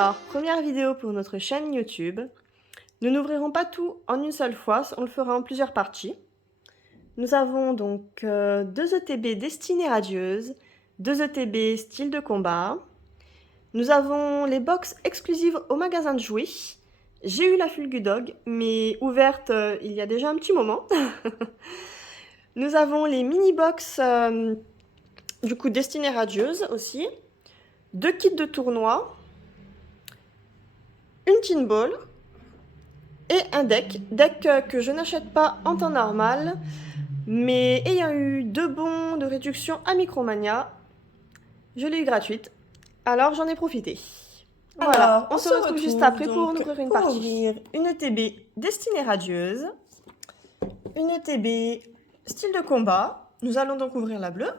Alors, première vidéo pour notre chaîne YouTube. Nous n'ouvrirons pas tout en une seule fois, on le fera en plusieurs parties. Nous avons donc 2 ETB Destinée Radieuse, 2 ETB Style de combat. Nous avons les box exclusives au magasin de jouets. J'ai eu la Fulgudog, mais ouverte il y a déjà un petit moment. Nous avons les mini-box du coup Destinée Radieuse aussi. 2 kits de tournoi. Une tin ball. Et un deck que je n'achète pas en temps normal, mais ayant eu 2 bons de réduction à Micromania, je l'ai eu gratuite, alors j'en ai profité. Voilà, Alors, on se retrouve juste après pour donc, ouvrir une pour partie. ouvrir une ETB Destinée Radieuse, une ETB Style de combat. Nous allons donc ouvrir la bleue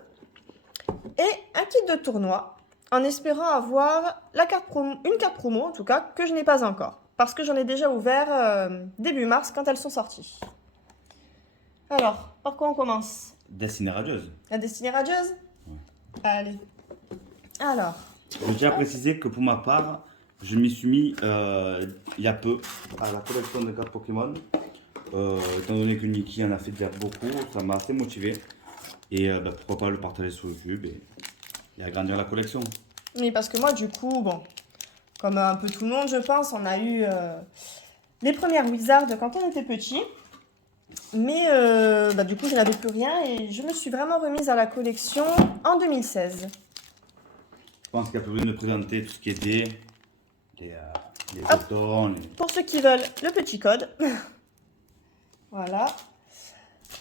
et un kit de tournoi, en espérant avoir la carte promo, une carte promo en tout cas que je n'ai pas encore, parce que j'en ai déjà ouvert début mars quand elles sont sorties. Alors, par quoi on commence? Destinée radieuse. La Destinée Radieuse? Ouais. Allez. Alors, Je tiens à préciser que pour ma part, je m'y suis mis il y a peu à la collection de cartes Pokémon. Étant donné que Niki en a fait déjà beaucoup, ça m'a assez motivé. Et pourquoi pas le partager sur YouTube et agrandir la collection. oui, parce que moi, du coup, bon, comme un peu tout le monde, je pense, on a eu les premières Wizards quand on était petit. Mais du coup, je n'avais plus rien et je me suis vraiment remise à la collection en 2016. Je pense qu'il y a plus besoin de présenter tout ce qui était les Hop. boutons. Pour ceux qui veulent le petit code. Voilà.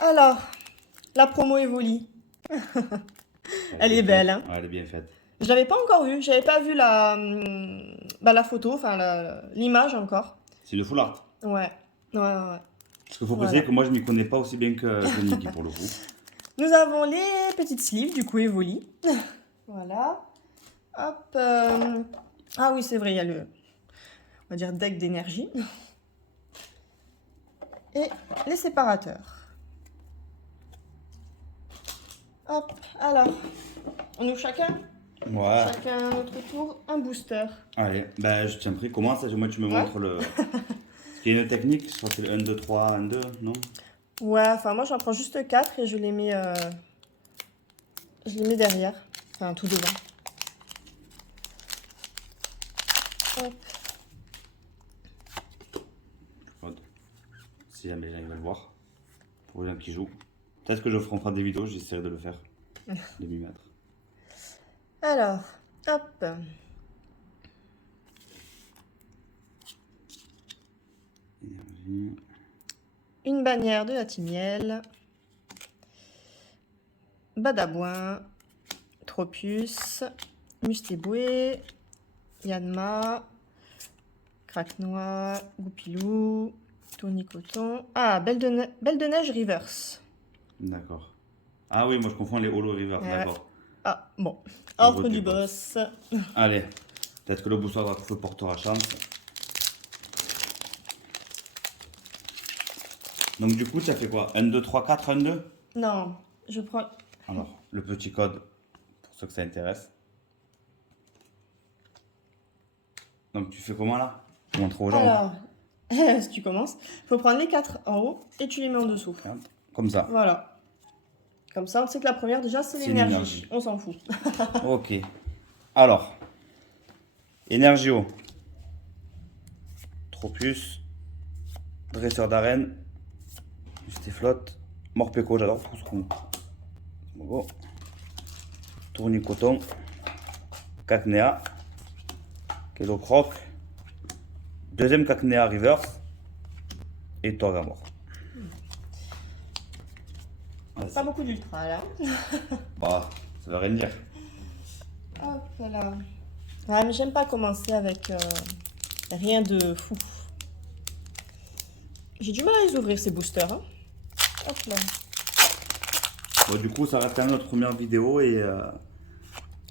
Alors, la promo Evoli. Elle est belle, hein. Ouais, elle est bien faite. Je l'avais pas encore vue. J'avais pas vu la photo, enfin l'image encore. C'est le full art. Ouais. Parce qu'il faut Voilà. préciser que moi je m'y connais pas aussi bien que Niki pour le coup. Nous avons les petites sleeves, du coup, Evoli. Voilà. Hop. Ah oui, c'est vrai, il y a le, on va dire, deck d'énergie. Et les séparateurs. Hop, alors, on ouvre chacun Ouais. à notre tour un booster. Allez, ben je t'en prie, commence. Moi tu me montres le. Est-ce qu'il y a une technique? Je crois que c'est le 1, 2, 3, 1, 2, non? Ouais, enfin moi j'en prends juste 4 et je les mets derrière, enfin tout devant. Hop. Si jamais les gens veulent voir, pour les gens qui jouent. Peut-être que je ferai des vidéos, j'essaierai de le faire, de m'y mettre. Alors, hop. Énergie. Une bannière de la Timiel. Badabouin. Tropius. Mustéboué. Yanma. Craque-noix. Goupilou. Tournicoton. Ah, Belle de Neige Reverse. D'accord. Ah oui, moi je confonds les Holo River, Ouais. d'accord. Ah, bon. Ordre Ordre du du boss. Allez, peut-être que le booster draco portera chance. Donc du coup, tu as fait quoi? 1, 2, 3, 4, 1, 2? Non, je prends... Alors, le petit code, pour ceux que ça intéresse. Donc tu fais comment là? Je montre aux gens. Alors, si tu commences, il faut prendre les 4 en haut et tu les mets en dessous. Regarde, comme ça. Voilà. Comme ça, on sait que la première, déjà, c'est C'est l'énergie. l'énergie. On s'en fout. Ok. Alors, Énergio, Tropius, Dresseur d'arène, Justiflotte, Morpeko, j'adore Pouscou. Bon. Tournicoton, Cacnea, Kelocroc, deuxième Cacnea Reverse et Torgamor. Pas beaucoup d'ultra, là. Bah, ça veut rien dire. Hop là. Ouais, mais j'aime pas commencer avec rien de fou. J'ai du mal à les ouvrir, ces boosters. Hein. Hop là. Bon, du coup, ça reste quand même notre première vidéo et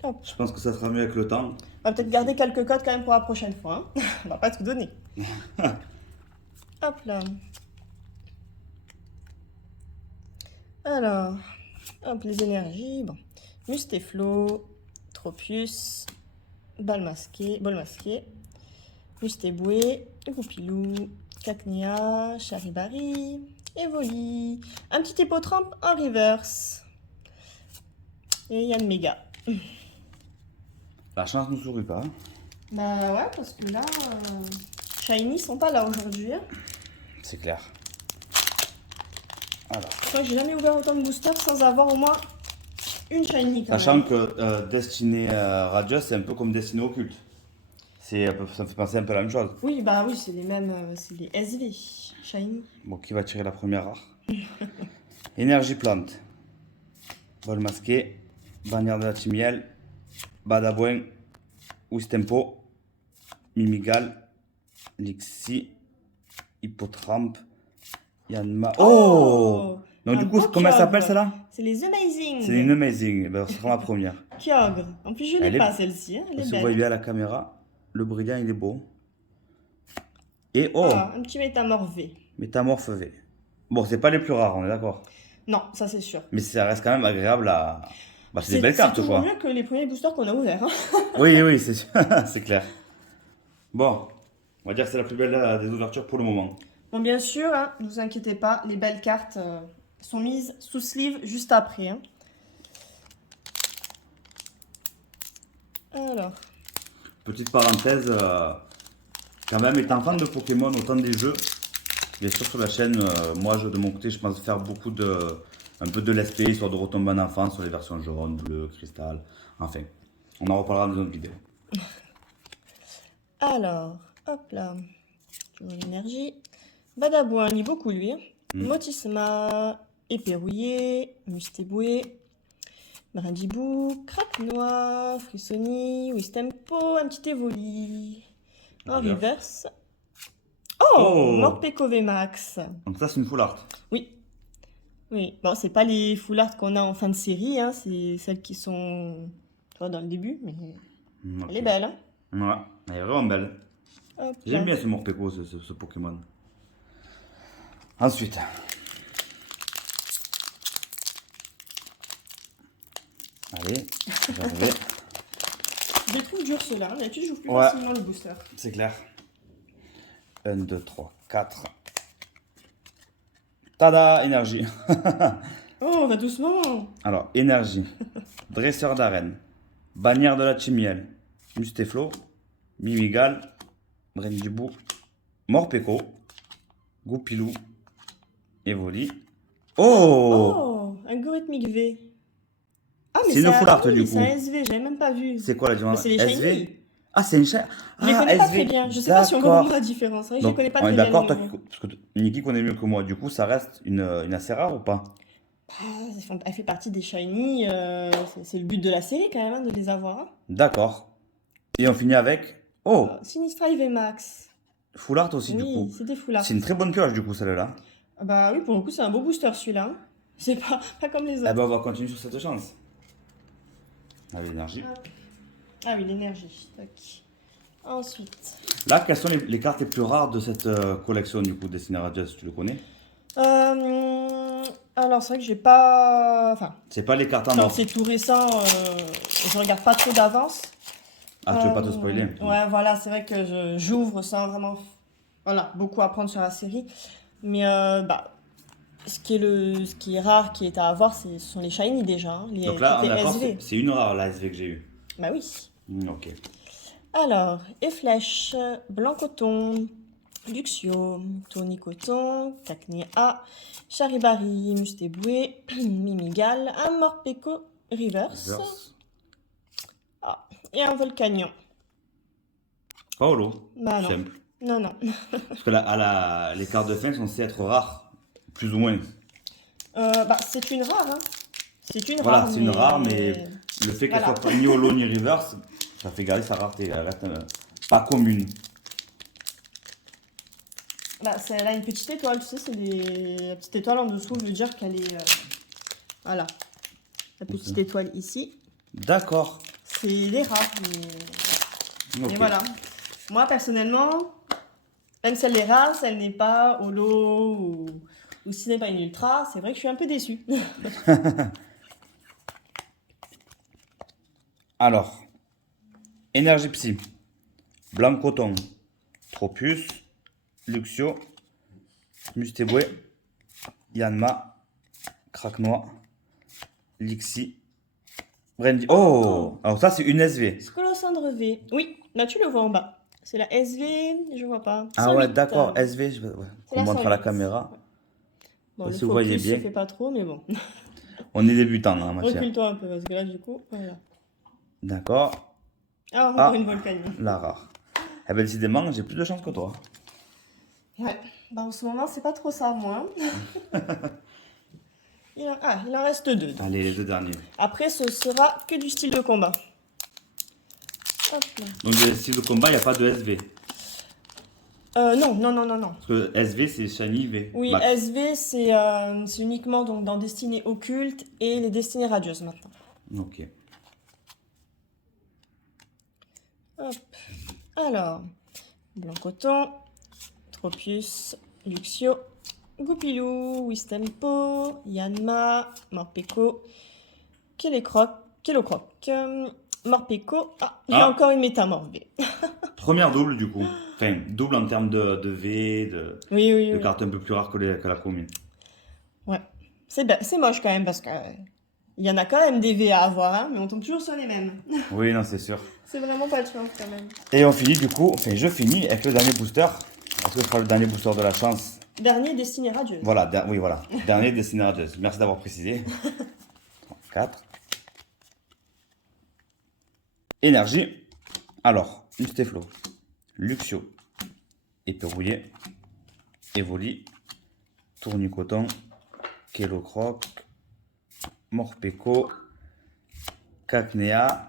Hop. je pense que ça sera mieux avec le temps. On va peut-être garder quelques codes quand même pour la prochaine fois. Hein. On va pas tout donner. Hop là. Alors, hop, les énergies. Bon. Mustéflo, Tropius, bol masqué, Mustéboué, Goupilou, Cacnea, Charibari, Evoli. Un petit Hippotrampe en reverse. Et Yann Méga. La chance ne nous sourit pas. Bah ouais, parce que là, Shiny sont pas là aujourd'hui. Hein. C'est clair. Alors. Je crois que j'ai jamais ouvert autant de boosters sans avoir au moins une Shiny quand Sachant même. que Destinée Radieuse, c'est un peu comme Destinée Occulte. Ça me fait penser un peu à la même chose. Oui, bah oui, c'est les mêmes, c'est les SV, Shiny. Bon, qui va tirer la première rare? Énergie Plante. Vol masqué. Bannière de la Timiel. Badabouin. Wistempo. Mimigal. Lixi. Hippotrampe. Yanma. Oh, donc un du coup, beau comment elle s'appelle Kyogre. celle-là? C'est les Amazing. C'est une Amazing. Ben, ce sera la première. Kyogre. En plus, je Elle l'ai est- pas celle-ci. Hein. Elle est Si vous belle. voyez bien à la caméra, le brillant il est beau. Et oh, Ah, un petit métamorphe V. Métamorphe V. Bon, c'est pas les plus rares, on est d'accord. Non, ça c'est sûr. Mais ça reste quand même agréable à. Bah, c'est des belles cartes, C'est quoi. toujours mieux que les premiers boosters qu'on a ouverts. Hein. Oui, oui, c'est sûr. C'est clair. Bon, on va dire que c'est la plus belle des ouvertures pour le moment. Bon, bien sûr, hein, ne vous inquiétez pas, les belles cartes sont mises sous sleeve juste après. Hein. Alors, Petite parenthèse, quand même, étant fan de Pokémon, autant des jeux, bien sûr sur la chaîne, moi de mon côté, je pense faire beaucoup un peu de l'SP, histoire de retomber en enfance sur les versions jaune, bleu, cristal, enfin. On en reparlera dans une autre vidéo. alors, hop là. Toujours l'énergie. Badabouin, il lit beaucoup lui. Hein. Motisma, Éperouillé, Mustéboué, Brindibou, Craquenois, Frissoni, Wistempo, un petit Évoli. En Reverse. reverse. Oh, Oh. Morpeko VMAX. Donc ça, c'est une full art. Oui. Oui. Bon, c'est pas les full art qu'on a en fin de série, hein. C'est celles qui sont dans le début, mais Ok. elle est belle. Hein. Ouais, elle est vraiment belle. Hop J'aime là. bien ce Morpeko, ce Pokémon. Ensuite. Allez, j'arrive. Je les trouve durs ceux-là. D'habitude, je joue plus Ouais. facilement le booster. C'est clair. 1, 2, 3, 4. Tada, énergie. Oh, va doucement. Alors, énergie. Dresseur d'arène. Bannière de la Chimiel. Musteflo. Mimigal. Brindibou. Morpeko. Goupilou. Evoli. Oh, Oh, algorithmique V. Ah, C'est une full art, oui, du c'est coup. un SV, j'avais même pas vu. c'est quoi la Mais différence? c'est les SV? shiny. Ah, c'est une chaîne. Je les connais pas très bien. Je sais pas si on voit vraiment la différence. C'est vrai que je les Donc, connais pas on est très bien. d'accord, les toi, nouveaux. parce que Niki connaît mieux que moi. Du coup, ça reste une assez rare ou pas? Ah, elle fait partie des shiny. C'est le but de la série quand même, hein, de les avoir. Hein. D'accord. Et on finit avec. Oh, Sinistra IV Max. full art aussi, du Oui, coup. c'est des full art. C'est une très bonne pioche, du coup, celle-là. Ah bah oui, pour le coup, c'est un beau booster celui-là. Hein. C'est pas comme les Eh autres. ben, on va continuer sur cette chance. Allez, l'énergie. Ah oui, l'énergie. Tac. Ensuite. Là, quelles sont les cartes les plus rares de cette collection, du coup, Destinée Radieuse, tu le connais? Alors, c'est vrai que j'ai pas. Enfin, C'est pas les cartes en quand or. c'est tout récent, je regarde pas trop d'avance. Ah, tu veux pas te spoiler? Ouais, voilà, c'est vrai que j'ouvre sans vraiment. Voilà, beaucoup apprendre sur la série. Mais bah, ce qui est rare, qui est à avoir, ce sont les shiny déjà. Hein, Donc là, les d'accord, SV. c'est une rare, la SV que j'ai eue. Bah oui. Ok. Alors, Efflèche, Blanc Coton, Luxio, Tournicoton, Cacnea, Charibari, Mustéboué, Mimigal, un Morpeko Reverse Reverse. et un Volcanion. Paolo. Bah non. Simple. Non, non. Parce que les cartes de fin sont censées être rares, plus ou moins. Bah, c'est une rare, hein. C'est une Voilà, rare. c'est une rare, mais le fait qu'elle Voilà. soit pas ni holo ni reverse, ça fait garder sa rareté. Elle reste pas commune. Bah, elle a une petite étoile, tu sais, la petite étoile en dessous veut dire qu'elle est. Voilà. La petite étoile ici. D'accord. C'est des rares. Ok. Et voilà. Moi, personnellement, même si elle est rare, si elle n'est pas holo ou si ce n'est pas une ultra, c'est vrai que je suis un peu déçue. Alors, énergie psy, blanc coton, Tropius, Luxio, Mustéboué, Yanma, Craquenois, Lixi, Brandy. Oh, alors ça c'est une SV. Scolocendre V. Oui, là tu le vois en bas. C'est la SV, je vois pas. Ah ouais, 108, d'accord, SV, ouais, c'est la on montre à la 108. caméra. Bon, Ça, le si vous voyez focus bien. se fait pas trop, mais bon. On est débutant hein, en matière. Recule-toi un peu, parce que là, du coup, voilà. D'accord. Ah, encore une volcanie. La rare. Eh ben décidément, j'ai plus de chance que toi. Ouais, bah en ce moment, c'est pas trop ça, moi. Il en reste deux. Donc. Allez, les deux derniers. Après, ce sera que du style de combat. Hop là. Donc les styles de combat, il n'y a pas de SV. Non. Parce que SV, c'est Shiny V. Oui, Max. SV, c'est uniquement donc, dans Destinées occultes et les Destinées radieuses maintenant. Ok. Hop. Alors, Blanc Coton, Tropius, Luxio, Goupilou, Wistempo, Yanma, Morpeko, Kelocroc, Morpeko. Ah, j'ai Ah. encore une métamorphe V. Première double du coup. Enfin, double en termes de V, de Oui. cartes un peu plus rares que la commune. Ouais. C'est moche quand même parce que il y en a quand même des V à avoir, hein, mais on tombe toujours sur les mêmes. Oui, non, c'est sûr. C'est vraiment pas de chance quand même. Et on finit du coup, enfin je finis avec le dernier booster. Est-ce que ce sera le dernier booster de la chance? Dernier Destinée radieuse. Voilà, oui, voilà. Dernier Destiné Radieuse. Merci d'avoir précisé. 4. Énergie. Alors, Musteflo, Luxio, Éperouillé, Evoli, Tournicoton, Kelocroc, Morpeko, Cacnea,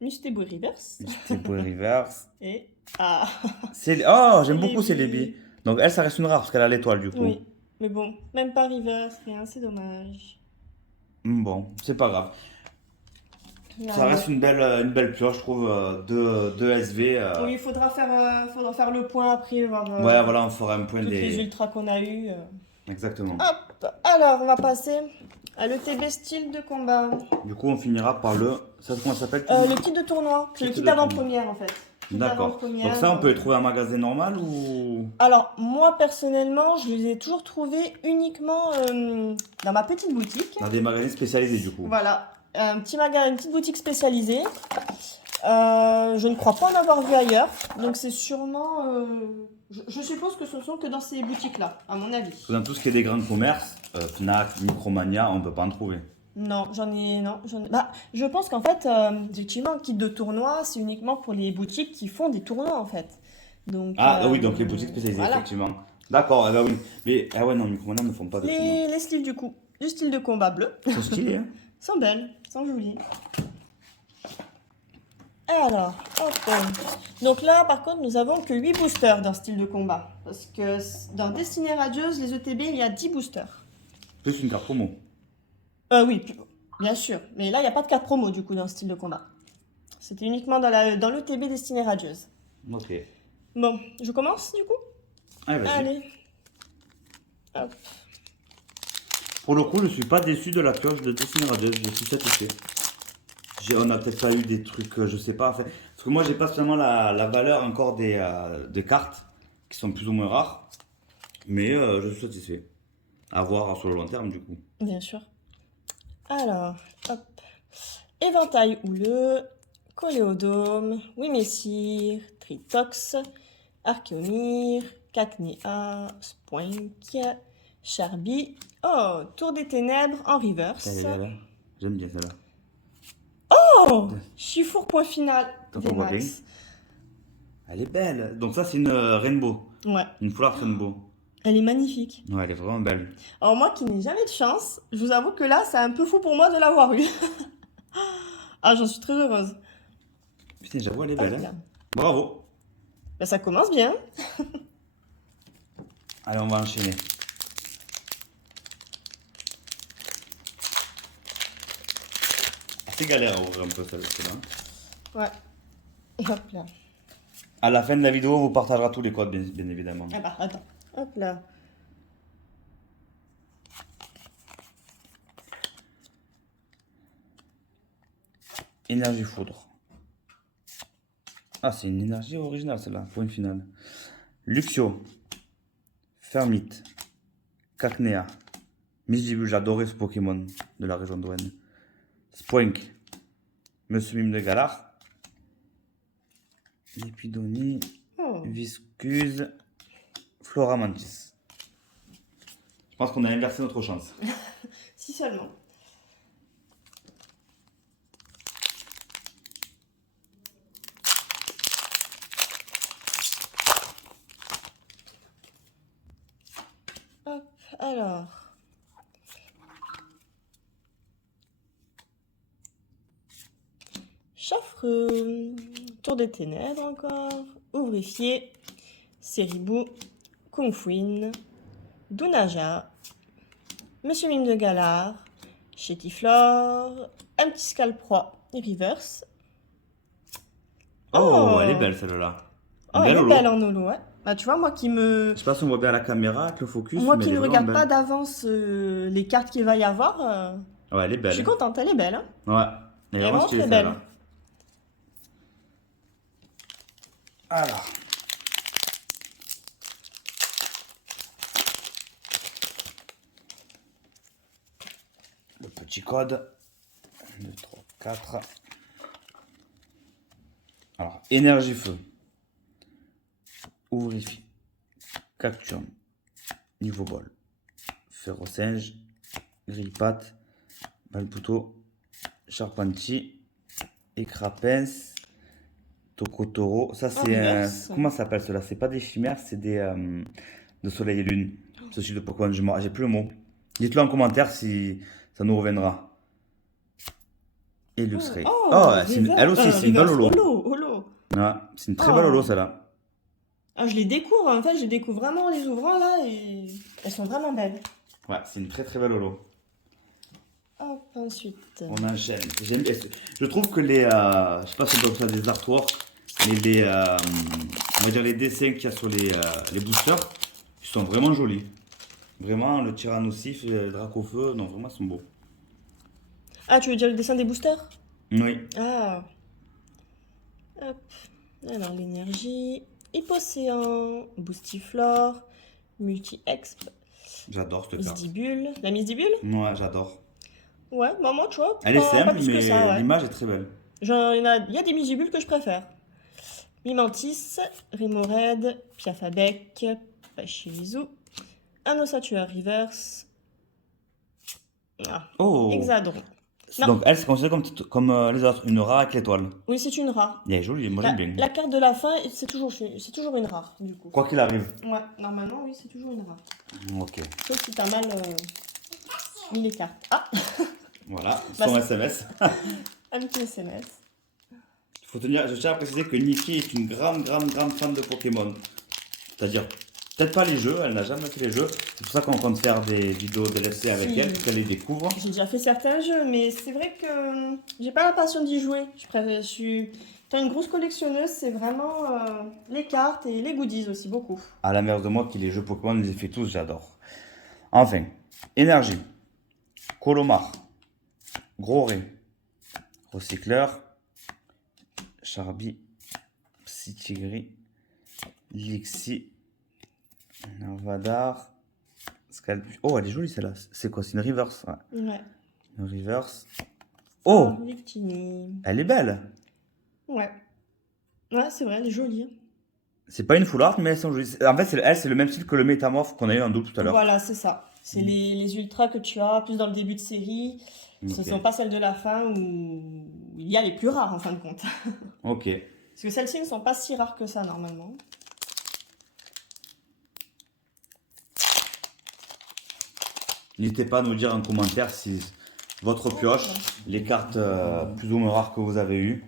Mustébou Reverse. Mustéboué Reverse. Et. Oh, j'aime beaucoup Celebi. Celebi. Donc elle, ça reste une rare parce qu'elle a l'étoile du coup. Oui. Mais bon, même pas Reverse, rien, c'est dommage. Bon, c'est pas grave. Là, Ça reste une belle pioche, je trouve, de SV. Oui, il faudra faire le point après, voir Ouais, voilà, on fera un point toutes les des. ultras qu'on a eu. Exactement. Hop, alors on va passer à l'ETB style de combat. Du coup, on finira par le. Ça, comment ça s'appelle Le kit de tournoi, c'est le Kit kit de d'avant-première en fait. Kit D'accord. d'avant-première, Donc ça, on peut les trouver en magasin normal ou. Alors, moi personnellement, je les ai toujours trouvés uniquement dans ma petite boutique. Dans des magasins spécialisés du coup. Voilà, un petit magasin, une petite boutique spécialisée. Je ne crois pas en avoir vu ailleurs, donc c'est sûrement. Je suppose que ce sont que dans ces boutiques-là, à mon avis. Dans tout ce qui est des grands commerces, Fnac, Micromania, on peut pas en trouver. Non, j'en ai. Bah, je pense qu'en fait, effectivement, un kit de tournoi, c'est uniquement pour les boutiques qui font des tournois en fait. Donc, Oui, donc les boutiques spécialisées, voilà. effectivement. D'accord, eh ben oui. Mais, ah ouais, non, Micromania ne font pas de tournoi. Les styles du coup, du style de combat bleu. Ils sont stylés, hein. Sont belles, sont jolies. Alors, hop. Donc là, par contre, nous avons que 8 boosters dans style de combat. Parce que dans Destinée Radieuse, les ETB, il y a 10 boosters. Plus une carte promo. Oui, bien sûr. Mais là, il n'y a pas de carte promo, du coup, dans style de combat. C'était uniquement dans l'ETB Destinée Radieuse. Ok. Bon, je commence, du coup? Allez, vas-y. Allez. Hop. Pour le coup, je suis pas déçu de la pioche de Destiné Radieuse, je suis satisfait. On a peut-être pas eu des trucs, je sais pas. En fait, parce que moi, j'ai pas seulement la valeur encore des cartes qui sont plus ou moins rares, mais je suis satisfait. À voir sur le long terme, du coup. Bien sûr. Alors, hop. Éventail houleux, Coléodome, Wimessir, Tritox, Archéomyre, Cacnea, Spoink, Charby. Oh, Tour des Ténèbres en reverse. Là. J'aime bien celle-là. Oh, Chifour point final. T'en vois bien. Vmax. Elle est belle. Donc ça, c'est une Rainbow. Ouais, Une Full Art Rainbow. elle est magnifique. Ouais, elle est vraiment belle. Alors moi qui n'ai jamais de chance, je vous avoue que là, c'est un peu fou pour moi de l'avoir eu. Ah, j'en suis très heureuse. Putain, j'avoue, elle est belle. Hop Hein. là. Bravo. Ben, ça commence bien. Allez, on va enchaîner. C'est galère à ouvrir un peu celle-là. Ouais. Hop là. À la fin de la vidéo, vous partagerez tous les codes, bien évidemment. Ah bah, attends. Hop là. Énergie foudre. Ah, c'est une énergie originale celle-là, point final. Luxio, Fermite, Cacnea, Misdibul, j'adorais ce Pokémon de la région d'Owen. Spoink, Monsieur Mime de Galar, Lépidoni, Oh. Viscuse, Floramantis. Je pense qu'on a inversé notre chance. Si seulement. Hop, alors. Chaffreux, Tour des Ténèbres encore, Ouvrifié, Séribou, Kungfuin, Dunaja, Monsieur Mime de Galar, Chétiflore, un petit Scalproie, Reverse. Oh, elle est belle celle-là. Oh, elle est belle en holo, ouais. Bah, tu vois, moi qui me... Je sais pas si on voit bien à la caméra avec le focus. Moi mais qui elle est ne vraiment regarde pas belle. d'avance les cartes qu'il va y avoir, Ouais, elle est je belle. suis contente, elle est belle. Hein. Ouais, elle est vraiment stylée très belle. celle-là. Alors. Le petit code. 1, 2, 3, 4. Alors, énergie feu. Ouvrifi. Cacturne. Niveau bol. Ferrosinge. Grille-patte. Balbuto. Charpentier. Écrapince. Tokotoro. Ça, c'est reverse. comment ça s'appelle cela? C'est pas des chimères, c'est des de soleil et lune. Ce style de Pokémon, j'ai plus le mot. Dites-le en commentaire si ça nous reviendra. Et Luxray. Elle aussi, c'est une belle holo. Holo. Ouais, c'est une très belle holo celle-là. Ah, je les découvre, en fait, je les découvre vraiment en les ouvrant là et elles sont vraiment belles. Ouais, c'est une très très belle holo. Hop, ensuite. On enchaîne. Je trouve que les, je sais pas si on peut appeler ça des artworks, mais on va dire les dessins qu'il y a sur les boosters, ils sont vraiment jolis. Vraiment, le Tyrannosif, le Dracofeu, non, vraiment, ils sont beaux. Ah, tu veux dire le dessin des boosters? Oui. Ah. Hop. Alors, l'énergie. Hypocéan, Boostiflore, Multi-Exp, J'adore cette carte. Misdibule. La Misdibule? Ouais, j'adore. Ouais, bah moi, tu vois, Elle est pas simple, plus que mais ça, ouais. l'image est très belle. Il y a des Misdibules que je préfère. Mimantis, Remoraid, Piafabec, Pachirisu, un Ossature Reverse. Ah, Oh. Hexadron. Non. Donc elle, c'est considérée comme les autres, une rare avec l'étoile. Oui, c'est une rare. Elle est jolie, moi j'aime bien. La carte de la fin, c'est toujours une rare, du coup. Quoi qu'il arrive. Ouais, normalement, oui, c'est toujours une rare. Ok. Sauf si t'as mal mis les cartes. Ah, Voilà, Bah, son c'est- SMS. un petit SMS. Je tiens à préciser que Nikki est une grande fan de Pokémon. C'est-à-dire, peut-être pas les jeux, elle n'a jamais fait les jeux. C'est pour ça qu'on compte faire des vidéos DLC avec Si. elle, pour qu'elle les découvre. J'ai déjà fait certains jeux, mais c'est vrai que j'ai pas la passion d'y jouer. T'as une grosse collectionneuse, c'est vraiment les cartes et les goodies aussi, beaucoup. À la mère de moi qui les jeux Pokémon les fait tous, j'adore. Enfin, énergie. Colomar. Groré. Recycleur. Charbi. Psytigri. Lixi. Narvadar. Scalpus. Oh, elle est jolie celle-là. C'est quoi? C'est une reverse. Ouais. Ouais. Une reverse. Oh, Victini. elle est belle. Ouais. Ouais, c'est vrai, elle est jolie. Hein. C'est pas une full art, mais elles sont jolies. En fait, c'est le même style que le métamorphe qu'on a eu en double tout à l'heure. Voilà, c'est ça. C'est les ultras que tu as, plus dans le début de série. Ce Ok. sont pas celles de la fin où il y a les plus rares en fin de compte. Ok. Parce que celles-ci ne sont pas si rares que ça normalement. N'hésitez pas à nous dire en commentaire si votre pioche, les cartes plus ou moins rares que vous avez eues.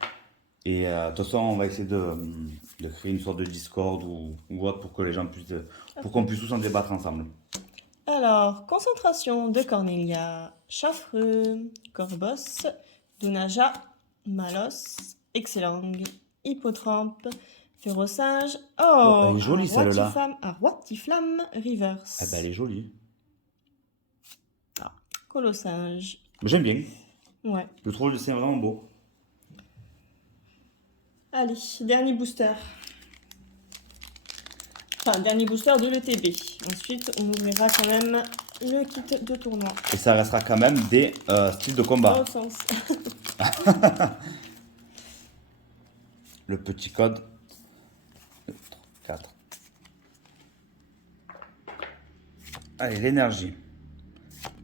Et de toute façon, on va essayer de créer une sorte de Discord ou autre pour que les gens puissent, pour qu'on puisse tous en débattre ensemble. Alors, concentration de Cornelia, Chaffreux, Corbos, Dunaja, Malos, Excellang, Hippotrampe, Ferrosinge. Oh, elle est jolie, celle-là. Un Roitiflamme Reverse. Eh ben, elle est jolie. Colossinge. J'aime bien. Ouais. Je trouve le dessin vraiment beau. Allez, dernier booster. Enfin, dernier booster de l'ETB. Ensuite, on ouvrira quand même le kit de tournoi. Et ça restera quand même des styles de Dans combat. l'autre sens. Le petit code. 4. Allez, l'énergie.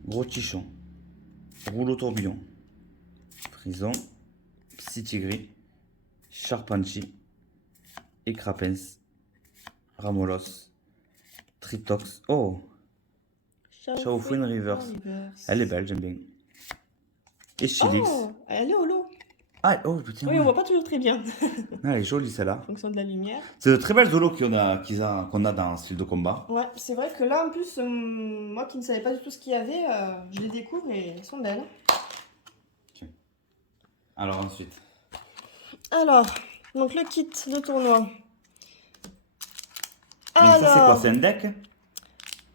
Gros tichon. Rouleau tourbillon. Frison. Psy-tigris. Charpanchi. Écrapens. Ramolos. Tritox. Oh, Shaofun Reverse. Elle est belle, j'aime bien. Et Chilix. Oh, elle est holo. Ah, oh putain. Oui, Ouais. on voit pas toujours très bien. Ah, elle est jolie celle-là. En fonction de la lumière. C'est de très belles holos qu'on a dans style de combat. Ouais, c'est vrai que là, en plus, moi qui ne savais pas du tout ce qu'il y avait, je les découvre et elles sont belles. Okay. Alors ensuite. Alors, donc le kit de tournoi. Donc ça c'est quoi? C'est un deck?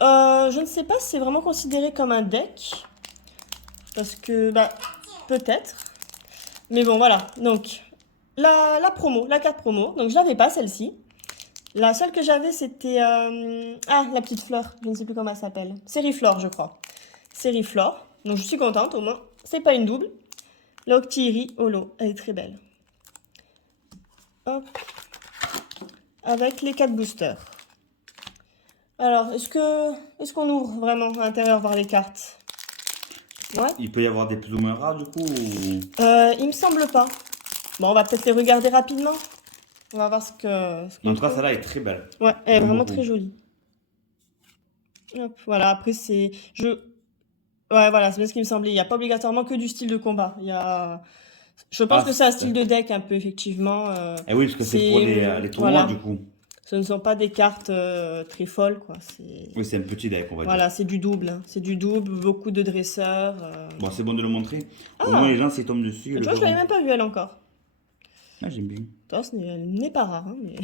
Je ne sais pas si c'est vraiment considéré comme un deck. Parce que, bah, peut-être. Mais bon, voilà. Donc, la promo, la carte promo. Donc, je l'avais pas, celle-ci. La seule que j'avais, c'était... la petite fleur. Je ne sais plus comment elle s'appelle. Sériflore, je crois. Sériflore. Donc, je suis contente, au moins. C'est pas une double. L'Octiri Holo. Elle est très belle. Hop. Avec les 4 boosters. Alors, est-ce qu'on ouvre vraiment à l'intérieur voir les cartes? Ouais. Il peut y avoir des plus ou moins rares du coup ou... Il me semble pas. Bon, on va peut-être les regarder rapidement. On va voir ce qu'on En tout cas, trouve. celle-là est très belle. Ouais, elle est J'aime vraiment beaucoup. très jolie. Hop, voilà, après c'est... Ouais, voilà, c'est bien ce qui me semblait. Il n'y a pas obligatoirement que du style de combat. Il y a... Je pense Ah, que c'est un c'est- style de deck un peu, effectivement. Eh oui, parce que c'est pour les tournois voilà. du coup. Ce ne sont pas des cartes très folles, quoi. Oui, c'est un petit deck, on va Voilà, dire. c'est du double. Hein. C'est du double, beaucoup de dresseurs. Bon, c'est bon de le montrer. Au Ah. moins, les gens, s'ils tombent dessus. Tu le vois, je l'avais verront. même pas vue, elle, encore. Ah, j'aime bien. Toi, elle n'est pas rare, hein, mais...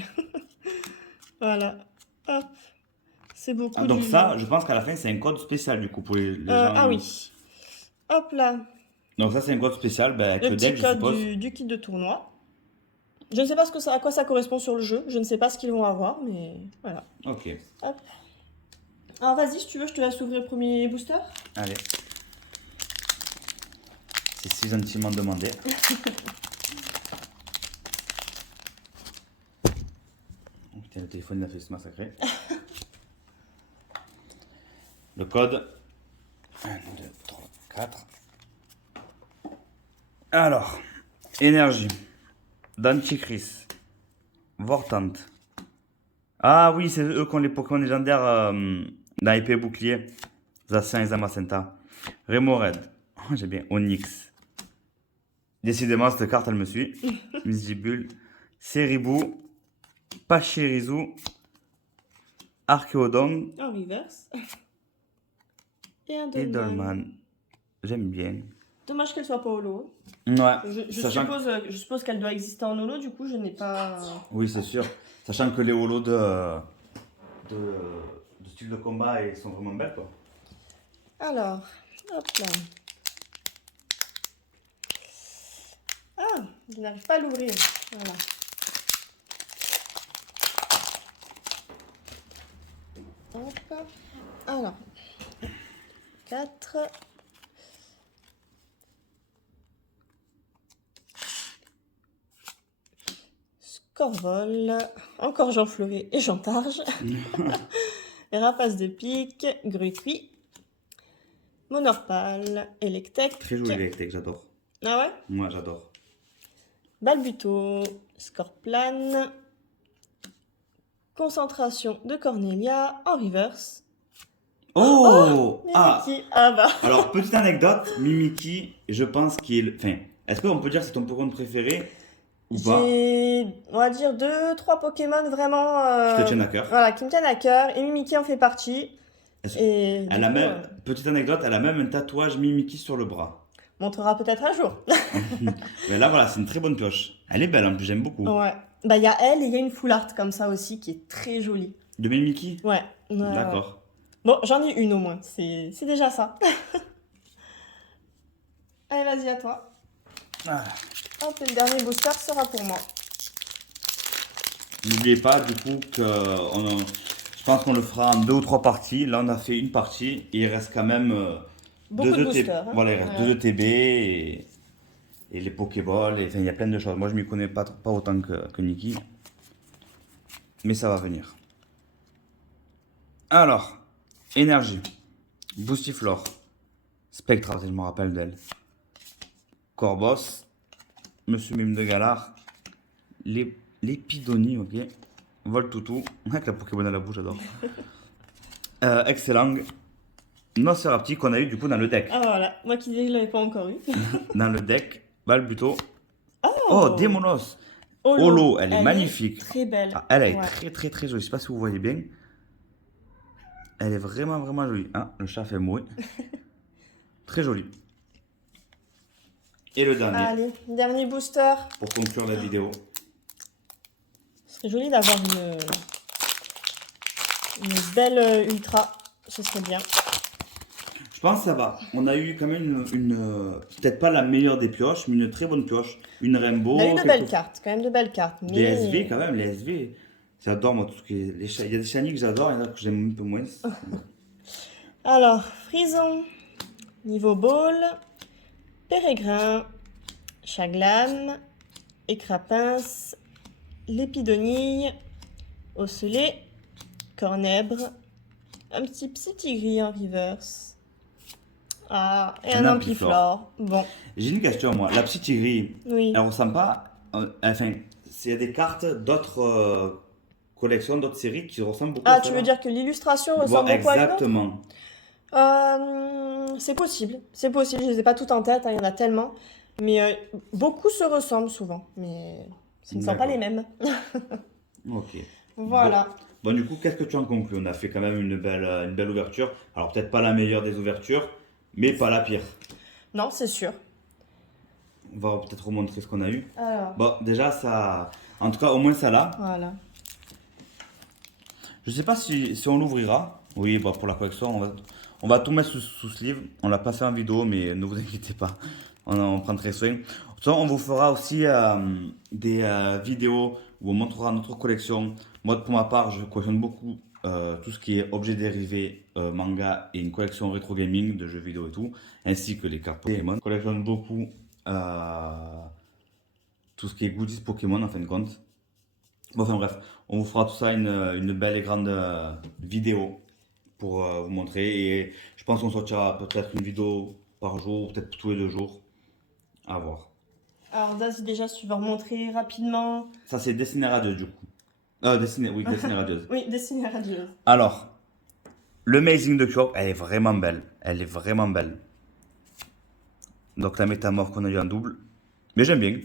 Voilà. Hop. C'est beaucoup Ah, donc du... ça, je pense qu'à la fin, c'est un code spécial du coup pour les gens. Ah oui. Hop là. Donc ça, c'est un code spécial avec Le le petit deck, je code suppose. du kit de tournoi. Je ne sais pas à quoi ça correspond sur le jeu. Je ne sais pas ce qu'ils vont avoir, mais voilà. Ok, Alors vas-y, si tu veux, je te laisse ouvrir le premier booster. allez. C'est si gentiment demandé. Oh, putain, le téléphone il a fait se massacrer. Le code 1, 2, 3, 4. Alors, énergie d'Antichrist, Vortant. Ah oui, c'est eux qui ont les Pokémon légendaires dans épée et bouclier. Zacian et Zamacenta. Remoraid. Oh, j'ai bien. Onyx. Décidément, cette carte, elle me suit. Misdibule. Seribou. Pachirisu. Archéodon. En reverse. Et un Et Dolman. Dolman. J'aime bien. Dommage qu'elle soit pas holo. Ouais. Je suppose qu'elle doit exister en holo, du coup je n'ai pas... Oui, c'est sûr. Sachant que les holos de style de combat ils sont vraiment belles, quoi. Alors, hop là. Ah, je n'arrive pas à l'ouvrir. Voilà. Hop. Alors, 4. Scorvol, encore Jean Fleuret et Jean Targe. Rapace de pique, Gruqui, Monorpal, Electek. Très joli l'électrique, j'adore. Ah ouais? Moi, j'adore. Balbuto, Scorplan, Concentration de Cornelia en reverse. Oh, ah, Mimikyu. Ah bah. alors, petite anecdote, Mimikyu, je pense qu'il... Enfin, est-ce qu'on peut dire que c'est ton Pokémon préféré ou pas? J'ai, on va dire, 2-3 Pokémon vraiment... Qui te tiennent à cœur. Voilà, qui me tiennent à cœur. Et Mimikyu en fait partie. Est-ce- Et Elle du a coup, même, petite anecdote, elle a même un tatouage Mimikyu sur le bras. montrera peut-être un jour. Mais là, voilà, c'est une très bonne pioche. Elle est belle, en plus, j'aime beaucoup. Ouais. Bah, il y a elle et il y a une full art comme ça aussi qui est très jolie. De Mimikyu? Ouais. Ouais. D'accord. Bon, j'en ai une au moins. C'est déjà ça. Allez, vas-y, à toi. Ah. Hop, et le dernier booster sera pour moi. N'oubliez pas du coup que je pense qu'on le fera en 2 ou 3 parties. Là, on a fait une partie et il reste quand même Beaucoup de ETB. boosters. Hein. Voilà, il reste Ouais. 2 ETB et les Pokéballs. Enfin, il y a plein de choses. Moi, je m'y connais pas autant que Niki. Mais ça va venir. Alors, énergie. Boostiflore. Spectra, si je me rappelle d'elle. Corboss. Monsieur Mime de Galar. L'épidonie, ok. Voltoutou. Avec la Pokéball à la bouche, j'adore. Excellent. Nosferapti qu'on a eu du coup dans le deck. Ah voilà, moi qui disais que je l'avais pas encore eu. Dans le deck, Balbuto. Oh, Démonos. Holo, Holo, elle est magnifique. Très belle. Ah, elle est Ouais. très très très jolie. Je sais pas si vous voyez bien. Elle est vraiment vraiment jolie. Ah, le chat fait mourir. Très jolie. Et le dernier, Allez, dernier booster. pour conclure la vidéo. Ce serait joli d'avoir une belle ultra. Ce serait bien. Je pense que ça va. On a eu quand même peut-être pas la meilleure des pioches, mais une très bonne pioche. Une Rainbow. On a eu de belles cartes, quand même de belles cartes. Mais... Les SV quand même, les SV. J'adore moi tout ce qui est... Il y a des shiny que j'adore, il y en a que j'aime un peu moins. Alors, Frison, Niveau Ball, Pérégrin, Chaglam, Écrapince, Lépidonille, Osselet, Cornèbre, un petit Psy-Tigris en reverse. Ah, et un Ampiflore. Bon, J'ai une question moi. La petite tigris, oui. elle ressemble pas... enfin, il y a des cartes d'autres collections, d'autres séries qui ressemblent beaucoup Ah, à tu ça. veux dire que l'illustration ressemble beaucoup à une autre? Exactement. C'est possible, je les ai pas toutes en tête, hein, il y en a tellement. Mais beaucoup se ressemblent souvent, mais ce ne sont pas D'accord. les mêmes. Ok. Voilà. Bon, du coup, qu'est-ce que tu en conclus? On a fait quand même une belle ouverture. Alors, peut-être pas la meilleure des ouvertures, mais pas la pire. Non, c'est sûr. On va peut-être remontrer ce qu'on a eu. Alors, Bon, déjà, ça... En tout cas, au moins ça là. voilà. Je sais pas si on l'ouvrira. Oui, bah, pour la collection, on va tout mettre sous sleeve. On l'a pas fait en vidéo, mais ne vous inquiétez pas. On prend très soin. De toute façon, on vous fera aussi des vidéos où on montrera notre collection. Moi, pour ma part, je collectionne beaucoup tout ce qui est objets dérivés, manga et une collection rétro gaming de jeux vidéo et tout, ainsi que les cartes Pokémon. Je collectionne beaucoup tout ce qui est goodies Pokémon en fin de compte. Bon, enfin bref, on vous fera tout ça une belle et grande vidéo pour vous montrer. Et je pense qu'on sortira peut-être une vidéo par jour, peut-être tous les 2 jours. À voir. Alors, déjà, si tu veux remontrer rapidement. Ça, c'est Destiné Radieuse du coup. Destiné Radieuse. Oui, Destinée radieuse. Alors, le Amazing de Kyok, elle est vraiment belle. Elle est vraiment belle. Donc, la métamorphe qu'on a eu en double. Mais j'aime bien.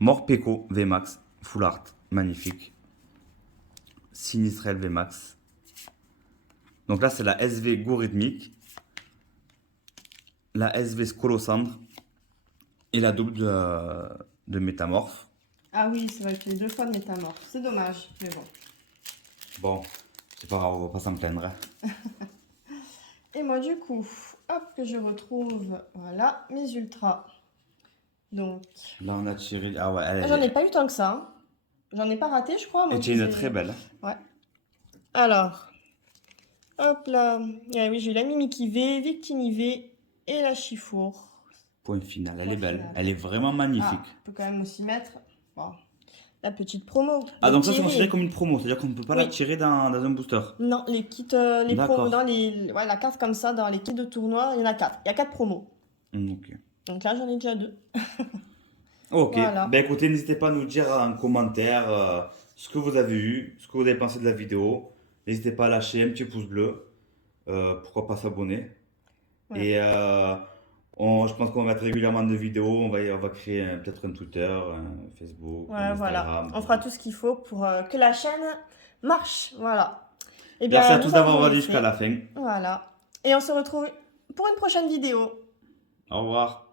Morpeko VMAX, Full Art, magnifique. Sinistrel VMAX. Donc là, c'est la SV Gorhythmique, la SV Scolosandre et la double de Métamorphe. Ah oui, c'est vrai que les 2 fois de métamorphe. C'est dommage, mais bon. Bon, c'est pas grave, on va pas s'en plaindre. Hein. Et moi, du coup, hop, que je retrouve, voilà, mes ultras. Donc, Là, on a tiré. Ah ouais, elle j'en ai pas eu tant que ça. Hein. J'en ai pas raté, je crois. est une très belle. Ouais. Alors, hop là. Ah oui, j'ai eu la Mimikyu V, Victini V et la Chifour. Point final, elle Point est belle. final. Elle est vraiment magnifique. Ah, on peut quand même aussi mettre bon, la petite promo. Ah, le donc ça, c'est tiré. considéré comme une promo, c'est-à-dire qu'on ne peut pas la Oui. tirer dans un booster. Non, les kits, les D'accord. promos, dans les, ouais, la carte comme ça, dans les kits de tournoi, il y en a 4. Il y a 4 promos. Ok. Donc là, j'en ai déjà 2. Ok, Voilà. ben écoutez, n'hésitez pas à nous dire en commentaire ce que vous avez eu, ce que vous avez pensé de la vidéo. N'hésitez pas à lâcher un petit pouce bleu, pourquoi pas s'abonner. Ouais. Et je pense qu'on va mettre régulièrement des vidéos, on va créer peut-être un Twitter, un Facebook, Ouais, un voilà. Instagram. On fera tout ce qu'il faut pour que la chaîne marche. Voilà. Et bien, Merci à nous tous d'avoir allons regardé laisser. jusqu'à la fin. Voilà. Et on se retrouve pour une prochaine vidéo. Au revoir.